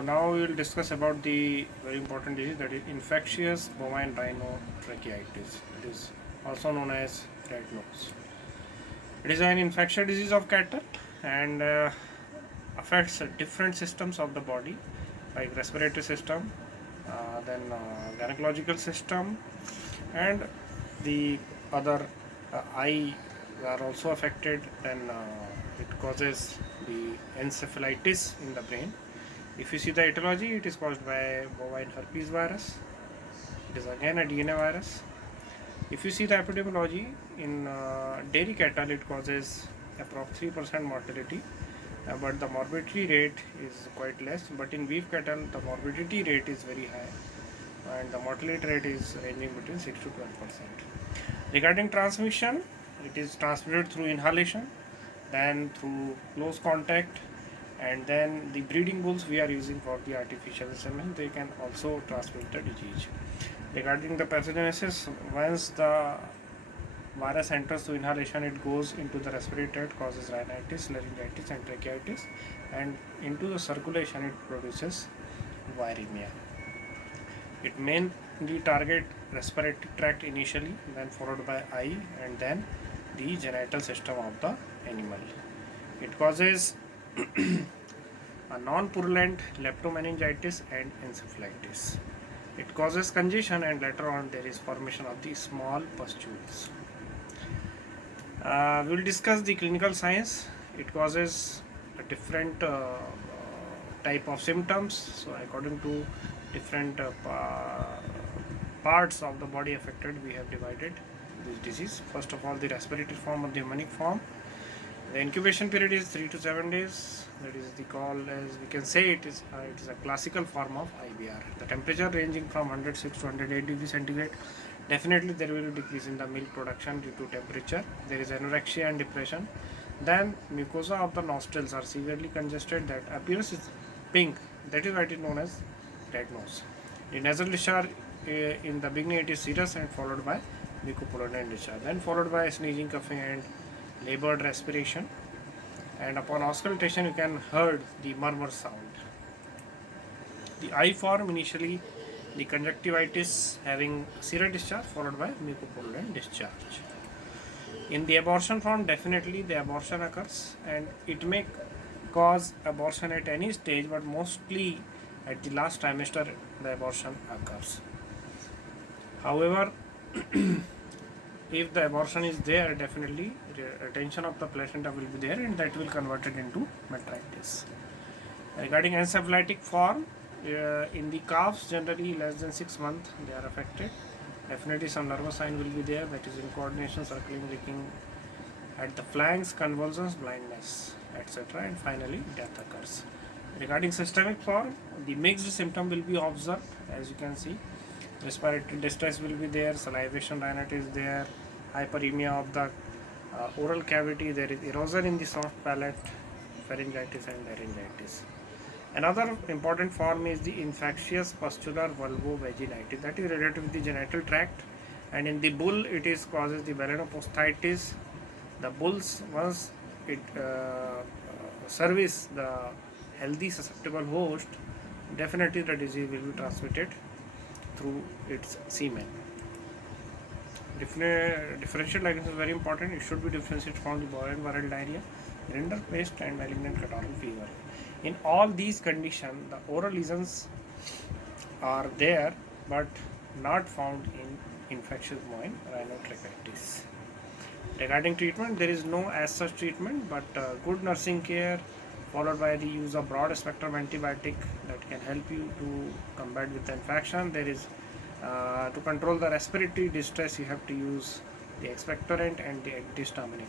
So now we will discuss about the very important disease, that is infectious bovine rhinotracheitis. It is also known as red nose. It is an infectious disease of cattle and affects different systems of the body, like respiratory system, gynecological system, and the other eye are also affected. Then it causes the encephalitis in the brain. If you see the etiology, it is caused by bovine herpes virus. It is again a DNA virus. If you see the epidemiology, in dairy cattle, it causes approx 3% mortality, but the morbidity rate is quite less. But in beef cattle, the morbidity rate is very high, and the mortality rate is ranging between 6 to 12%. Regarding transmission, it is transmitted through inhalation, then through close contact, and then the breeding bulls we are using for the artificial insemination, they can also transmit the disease. Regarding the pathogenesis, once the virus enters through inhalation, it goes into the respiratory tract, causes rhinitis, laryngitis, and tracheitis, and into the circulation it produces viremia. It mainly target respiratory tract initially, then followed by eye, and then the genital system of the animal. It causes a non-purulent leptomeningitis and encephalitis. It causes congestion, and later on there is formation of the small pustules. We will discuss the clinical signs. It causes a different type of symptoms. So according to different parts of the body affected, we have divided this disease. First of all, the respiratory form or the pneumonic form. The incubation period is 3 to 7 days. That is the call, as we can say, it is a classical form of IBR. The temperature ranging from 106 to 108 degrees centigrade. Definitely there will be decrease in the milk production due to temperature. There is anorexia and depression. Then mucosa of the nostrils are severely congested. That appears is pink. That is why it is known as red nose. The nasal discharge in the beginning it is serous and followed by mucopollutant discharge. Then followed by sneezing, coughing, and labored respiration, and upon auscultation you can heard the murmur sound. The eye form, initially the conjunctivitis having serous discharge followed by mucopollutant discharge. In the abortion form, definitely the abortion occurs, and it may cause abortion at any stage, but mostly at the last trimester the abortion occurs. However, if the abortion is there, definitely retention of the placenta will be there, and that will convert it into metritis. Regarding encephalitic form, in the calves, generally less than 6 months they are affected. Definitely some nervous sign will be there, that is incoordination, circling, leaking at the flanks, convulsions, blindness, etc., and finally death occurs. Regarding systemic form, the mixed symptom will be observed, as you can see. Respiratory distress will be there, salivation, rhinitis is there, hyperemia of the oral cavity, there is erosion in the soft palate, pharyngitis and laryngitis. Another important form is the infectious pustular vulvovaginitis, that is related with the genital tract, and in the bull it is causes the balanoposthitis. The bulls, once it service the healthy susceptible host, definitely the disease will be transmitted through its semen. Differential diagnosis is very important. It should be differentiated from the bovine viral diarrhea, rinderpest, and malignant catarrhal fever. In all these conditions, the oral lesions are there but not found in infectious bovine rhinotracheitis. Regarding treatment, there is no as such treatment, but good nursing care followed by the use of broad spectrum antibiotic that can help you to combat with the infection. There is to control the respiratory distress, you have to use the expectorant and the antihistaminic.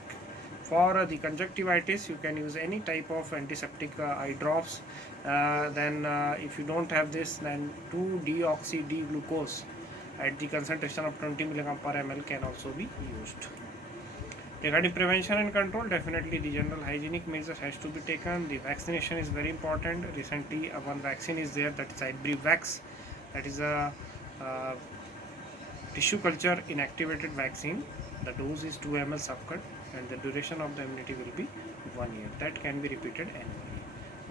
For the conjunctivitis, you can use any type of antiseptic eye drops. Then if you don't have this, then 2-deoxy-D-glucose at the concentration of 20 mg per ml can also be used. Regarding prevention and control, definitely the general hygienic measures has to be taken. The vaccination is very important. Recently one vaccine is there, that is IBRT. That is a tissue culture inactivated vaccine. The dose is 2 ml subcut, and the duration of the immunity will be 1 year. That can be repeated annually.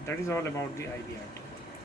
That is all about the IBRT.